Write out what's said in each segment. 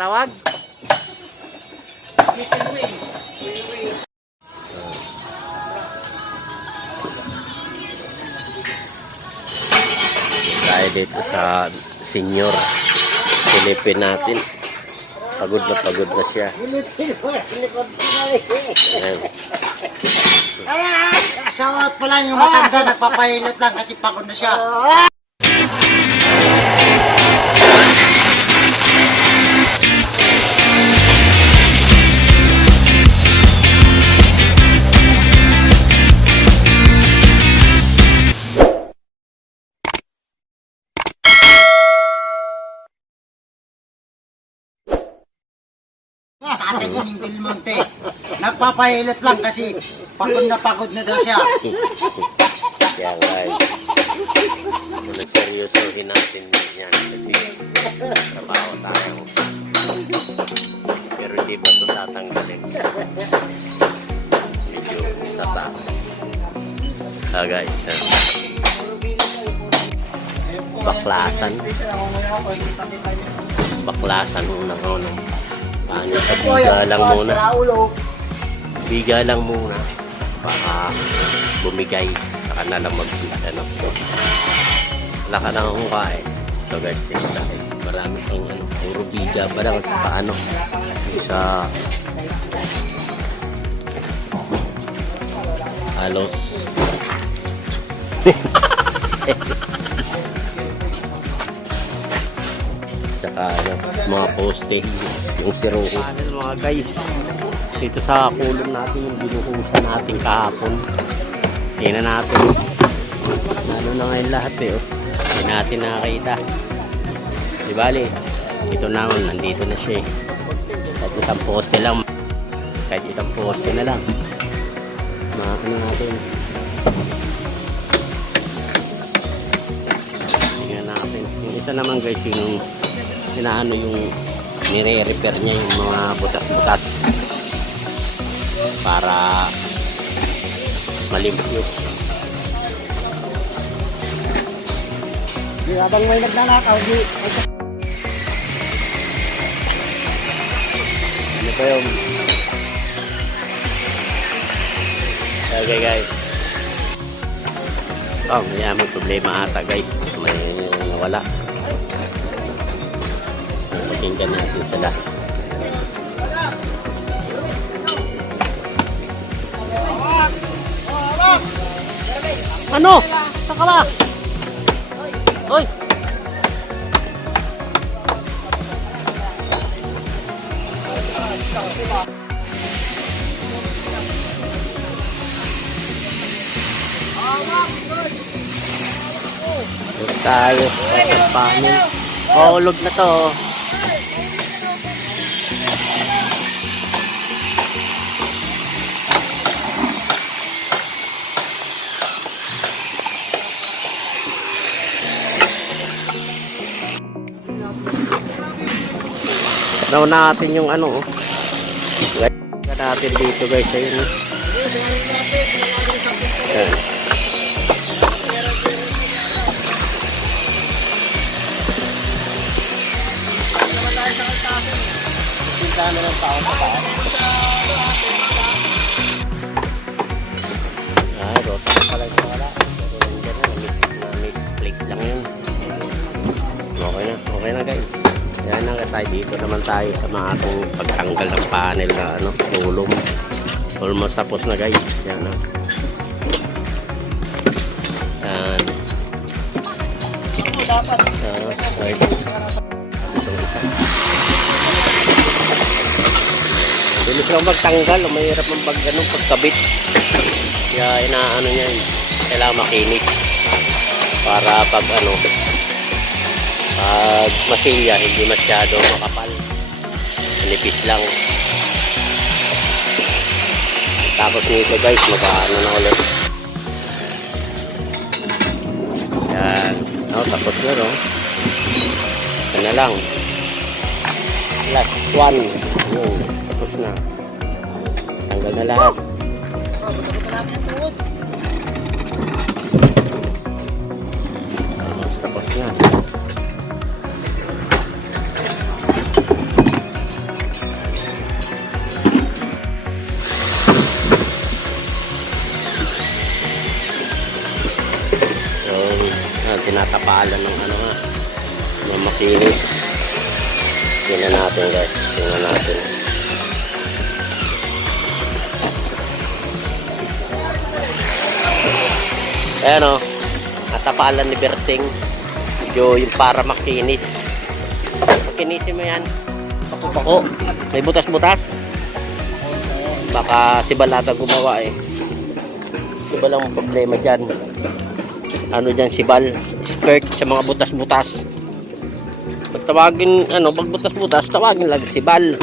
tawag? Chicken wings. Tayo dito sa senior Philippine natin. Pagod na pagod na siya. Ayan. Shoutout pala yung matanda, nagpapahilot lang kasi pagod na siya. Tatay niya ng Del Monte. Nagpapahilot lang kasi pagod na pagod na daw siya. Kaya guys, kung seryosohin natin yan kasi trabaho tayo. Pero hindi pa ito tatanggalin. Medyo sa taas. Ah guys, ah. baklasan. Baklasan unang uno. Paano sa biga lang muna. Biga lang muna. Baka bumigay. Saka na lang mag ano. Wala ka nang hukain. So guys, yun tayo. Marami pang ano. Puro biga pa lang sa ano. Sa halos Tsaka ano, mga poste, yung siro mga guys, dito sa kulong natin yung binuhusan natin kahapon. Tingnan natin. Ano na ngayon lahat eh. Oh. Hindi natin nakakita. Di bali, ito naman, nandito na siya eh. Kahit isang poste lang. Kahit isang poste na lang. Ma ano natin. Isa naman guys, yung inaano yung nire-repair niya yung mga butas-butas para malimpyo. Di habang may nagnanakaw, di Ano pa yun? Okay guys. Oh, may problema ata guys. May nawala. Pakinggan natin sila. Ano? Saka ba? Hoy! Dito tayo sa panel. Oh, ulog na to. Daw natin yung ano. Guys, natin dito guys. Ayun. oh. Ayan. Pintahan na ng tao sa taas. Tayo dito naman tayo sa mga ating pagtanggal ng panel na ano, ulong. Almost tapos na guys. Yan na. Yan. Dapat. Ah, okay. Bilis lang magtanggal, mahirap ang pag ano, pagkabit. Kaya inaano niya, kailangan makinig. Para pag ano, pag masilya, hindi masyado makapal. Manipis lang. Tapos nito guys, mag-ano na ulit. Yan. Oh, tapos na no. Ito na lang. Last one. Yun, tapos na. Tanggal na lahat. Almost tapos na. Tapalan ng ano nga, ng makinis. Tingnan natin guys, tingnan natin. Ayan o, natapalan ni Berting. Medyo yung para makinis. Makinisin mo yan. Bako, may butas-butas. Baka si Balata gumawa eh. Iba lang ang problema dyan. Ano dyan si Bal? Skirt sa mga butas-butas. Pag tawagin, ano, pag butas-butas, tawagin lang si Bal.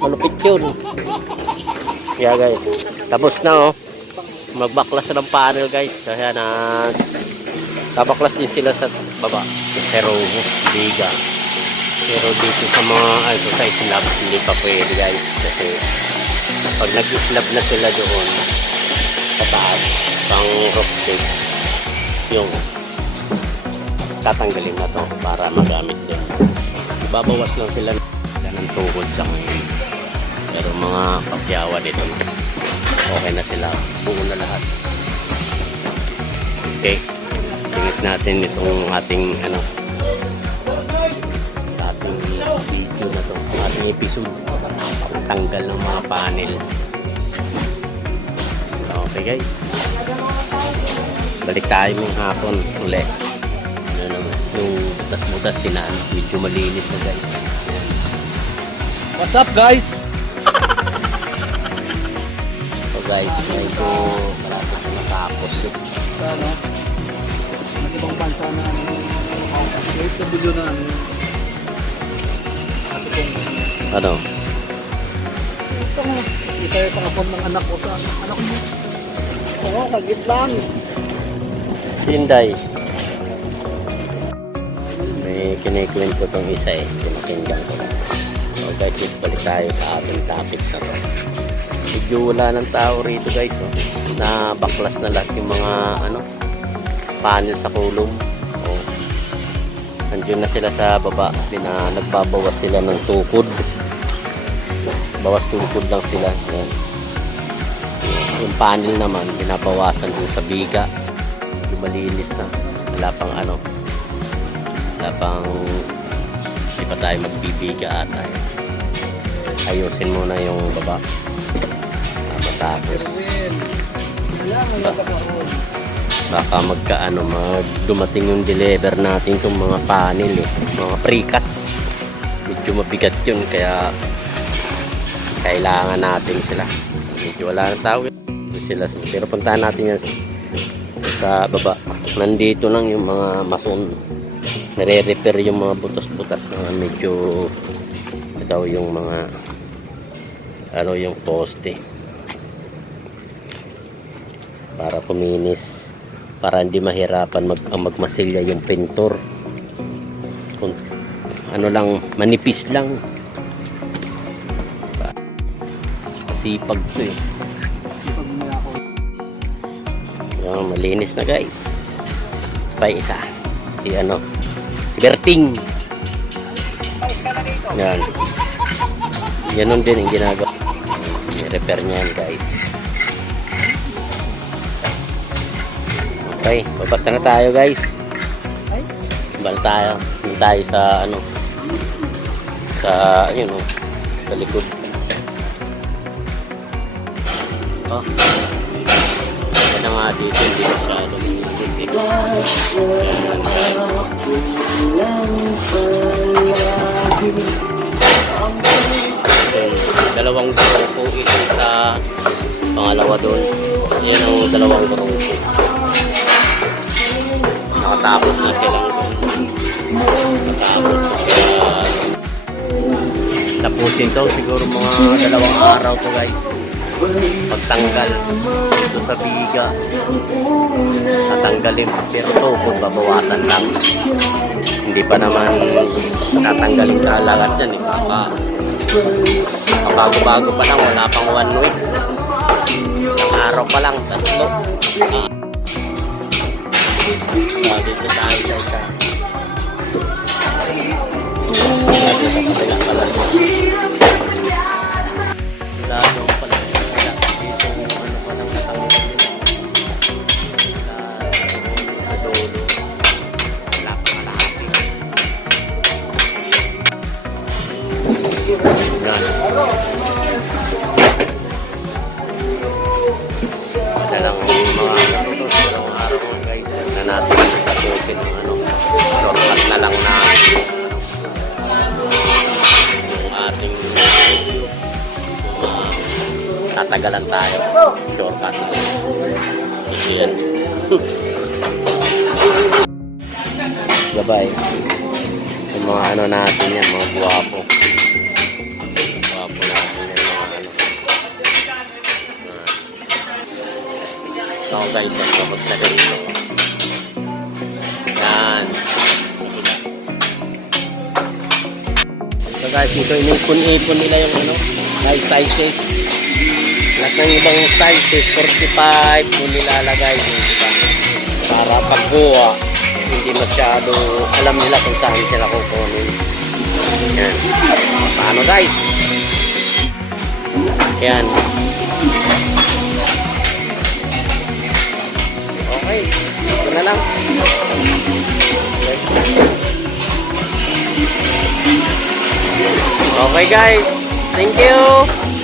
Malupit yun. Kaya guys, tapos na oh. Magbaklas ng panel guys. Kaya na, kabaklas din sila sa baba. Pero, biga. Pero dito sa mga, ay, sa slab, hindi pa pwede guys. Kasi, pag nag-slab na sila doon, sa taas, pang roof deck, yung tatanggalin na to para magamit din. Ibabawas lang sila ng tuhod sa ngayon. Pero mga pakyawa dito na. Okay na sila. Buo na lahat. Okay. Tingit natin itong ating ano ating video na to. Ating episode. Ang tanggal ng mga panel. Okay guys. Balik tayo ng hapon uli. Ano naman, yung butas-butas sila, medyo malinis na guys. What's up guys? So guys, medyo malapit na natapos eh. Sa ano? Ng ibang bansa na ano, wait na video na ano. Ano? ito nga, hindi tayo pakapon ng anak ko sa anak mo. Oo, kagit lang. Sinday. May kinikwento tong isa eh. Pinakinggan ko. So guys, balik tayo sa ating topics na to. Medyo wala ng tao rito guys. Oh. Na baklas na lahat yung mga ano panel sa kulong. Oh. Nandiyon na sila sa baba. Pina, nagbabawas sila ng tukod. Bawas tukod lang sila. Ayan. Yung panel naman, pinabawasan dun sa biga malinis na. Wala pang ano. Wala pang hindi pa tayo magbibiga ata. Ayusin muna yung baba. Matapos ron. baka magkaano mag dumating yung deliver natin itong mga panel eh. Mga precast medyo mabigat yun kaya kailangan natin sila. Medyo wala na tao sila pero puntahan natin yan sa baba. Nandito lang yung mga mason. Nare-repair yung mga butas-butas na medyo ito yung mga ano yung poste. Para kuminis. Para hindi mahirapan mag, ang magmasilya yung pintor. Kung ano lang manipis lang. Sipag to eh Yung malinis na guys. Pa isa. Si ano. Berting. Yan. Ganun din ang ginagawa. I-repair niya yan guys. Okay. Babata na tayo guys. Bal tayo. Doon tayo sa ano. Sa yun oh. Sa likod. Oh. Dalawang gurong po ito sa pangalawa doon. Yan ang dalawang gurong po. Nakatapos na silang Nakatapos na sila. Tapusin to siguro mga dalawang araw to guys. Pagtanggal ito sa biga. Tatanggalin pero to kung babawasan lang. Hindi pa naman tatanggalin na lahat yan eh. Baka bago-bago pa lang wala pang one week. Isang araw pa lang, tatlo. Ah, dito tayo. Dito sa mga guys. Na natin tapusin ang ano. Shortcut na lang na yung ating uh, tatagalan tayo. Shortcut na. Yan. Gabay. Yung mga ano natin yan, mga. Guwapo So guys, yan, kapag na ganito. Yan. So guys, dito inipon-ipon nila yung ano, size sizes. Lahat ng ibang sizes, 45 kung nilalagay yung iba. Para pagkuha, hindi masyado alam nila kung saan sila kukunin. Yan. Paano guys? Yan. Na lang. Okay guys. Thank you.